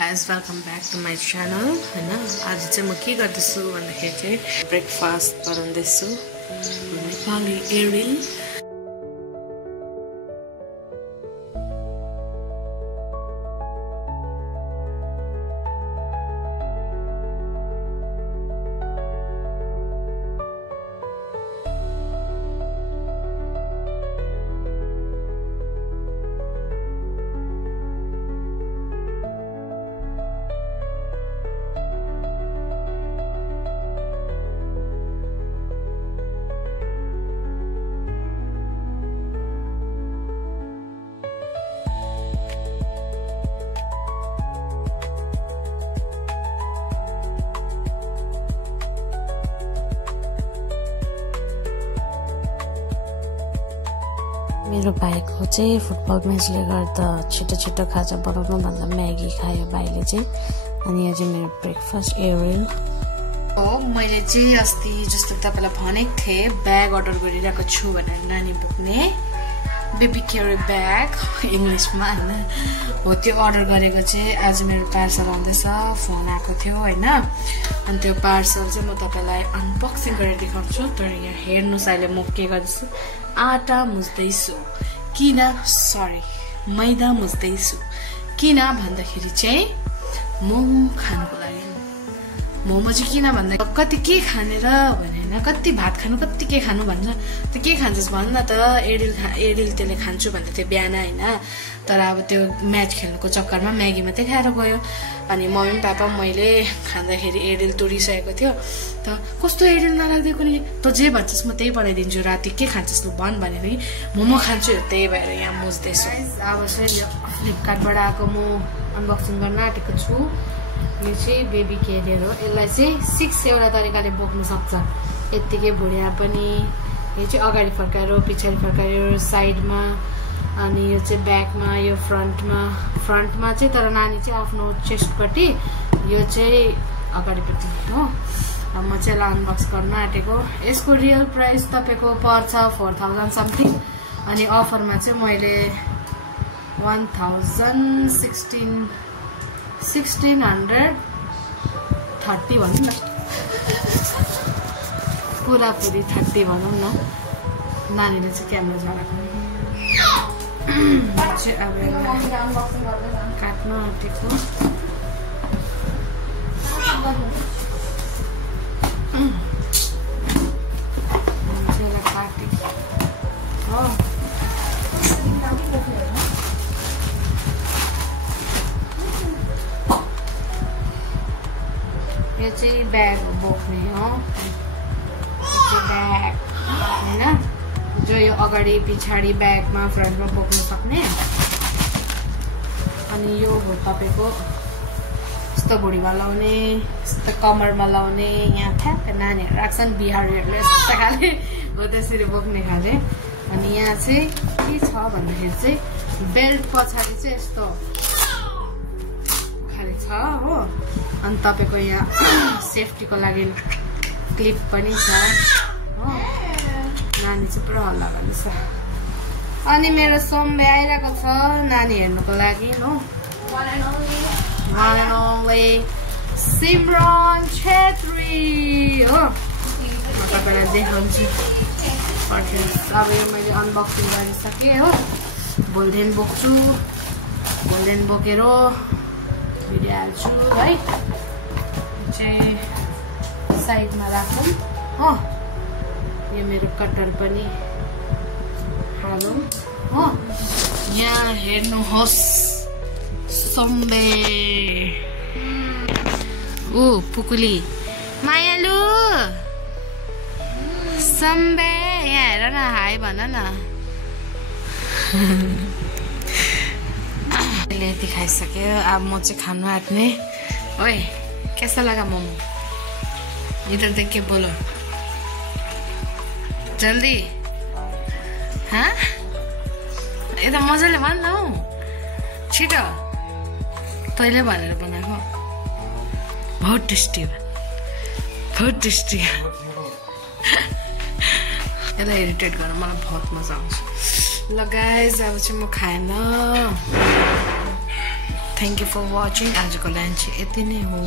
Guys, welcome back to my channel. आज चाहिँ म के गर्दैछु भन्दाखेरि चाहिँ ब्रेकफास्ट बनाउँदैछु नेपाली एरियल मेरो भाइको चाहिँ फुटबल म्याचले गर्दा छिटो छिटो खाजा बनाउनु भन्दा म्यागी खायो भाइले चाहिँ अनि यो चाहिँ मेरो ब्रेकफास्ट एरियल हो। मैले चाहिँ अस्ति जस्तो तपाईलाई भनेको थिएँ ब्याग अर्डर गरिरहेको छु भनेर नानी बोक्ने बेबी क्यारी ब्याग इंग्लिशमा हैन हो त्यो अर्डर गरेको चाहिँ आज मेरो पार्सल आउँदैछ फोन आएको थियो हैन अनि त्यो पार्सल चाहिँ म तपाईलाई अनबक्सिङ गरेर देखाउँछु। तर यहाँ हेर्नुस् अहिले म के गर्दैछु आटा मुस्दैछु किन सरी मैदा मुस्दैछु किन भन्दाखेरि चाहिँ मोमो खानको लागि मोमो चाहिँ किन भन्दा कति के खाने र भने कति भात खानु कति के खानु भन्छ त्यो के खान्छस् भन्न त एरियल त्यसले खान्छु भन्दा थियो बिहान हैन तर अब त्यो म्याच खेल्नुको चक्करमा म्यागी मात्रै खाएर गयो अनि मम्मी पापा मैले खाँदाखेरि एरियल तोडिसकेको थियो त कस्तो एरियल नलाग्दिएको नि त जे भन्छस् म त्यही बनाइदिन्छु राति के खान्छस् लु भन भनेर मोमो खान्छु त्यही भएर यहाँ मुस्दैछु। अब चाहिँ यो फ्लिपकार्टबाट आएको म अनबक्सिङ गर्न आँटेको छु। यो चाहिँ बेबी क्यारियर हो। यसलाई चाहिँ 6 एउटा तरिकाले बोक्न सक्छ यतिकै भुँडिया पनि यो चाहिँ अगाडि फर्काएर पछाडि फर्काएर साइडमा अनि यो चाहिँ ब्याकमा यो फ्रन्टमा चाहिँ तर नानी चाहिँ आफ्नो चेस्टपट्टि यो चाहिँ अगाडिपट्टि हो। म चाहिँ अनबक्स गर्न आँटेको यसको रियल प्राइस तपाईको पर्छ 4000 समथिङ अनि अफरमा चाहिँ मैले 1630 भनौँ न पुरापुरी 30 भनौँ न नानीले चाहिँ क्यामेरा झराको चाहिँ अब काट्न आँटेको हो। यो चाहिँ ब्याग बोक्ने हो ब्याग हैन जो यो अगाडि पछाडि ब्यागमा फ्रन्टमा बोक्न सक्ने अनि यो हो तपाईको यस्तो भुँडीमा लाउने यस्तो कमरमा लाउने यहाँ ठ्याक्क नानीहरू राख्छन् बिहारीहरूले यस्तो खाले हो त्यसरी बोक्ने खाले अनि यहाँ चाहिँ के छ भन्दाखेरि चाहिँ बेल्ट पछाडि चाहिँ यस्तो खाले छ हो अनि तपाईको यहाँ सेफ्टीको लागि क्लिप पनि छ हो। नानी चाहिँ पुरा हल्ला गर्दैछ अनि मेरो सोम्बे आइरहेको छ नानी हेर्नुको लागि हो one and only सिमरन छेत्री हो। म तपाईलाई देखाउँछु अब यो मैले अनबक्सिङ गरिसकेँ हो। भोलिदेखि बोक्छु भोलिदेखि बोकेर भिडियो हाल्छु है चाहिँ साइडमा राखौँ हो। यो मेरो कटर पनि हालौँ हो। यहाँ हेर्नुहोस् सम्बे ऊ पुकुली मायालु सम्बे यहाँ हेर न हाई भन न यति खाइसक्यो अब म चाहिँ खानु आँट्ने ओए कैसा लगा मोमो इधर देख के बोलो जल्दी हाँ यता मजाले भन न हौ छिटो तैँले भनेर बनाएको बहुत टेस्टी यसलाई इरिटेट गर्न मलाई बहुत मजा आउँछ ल गाइज अब चाहिँ म खाएन थ्याङ्क यू फर वाचिङ आजको लन्च यति नै हो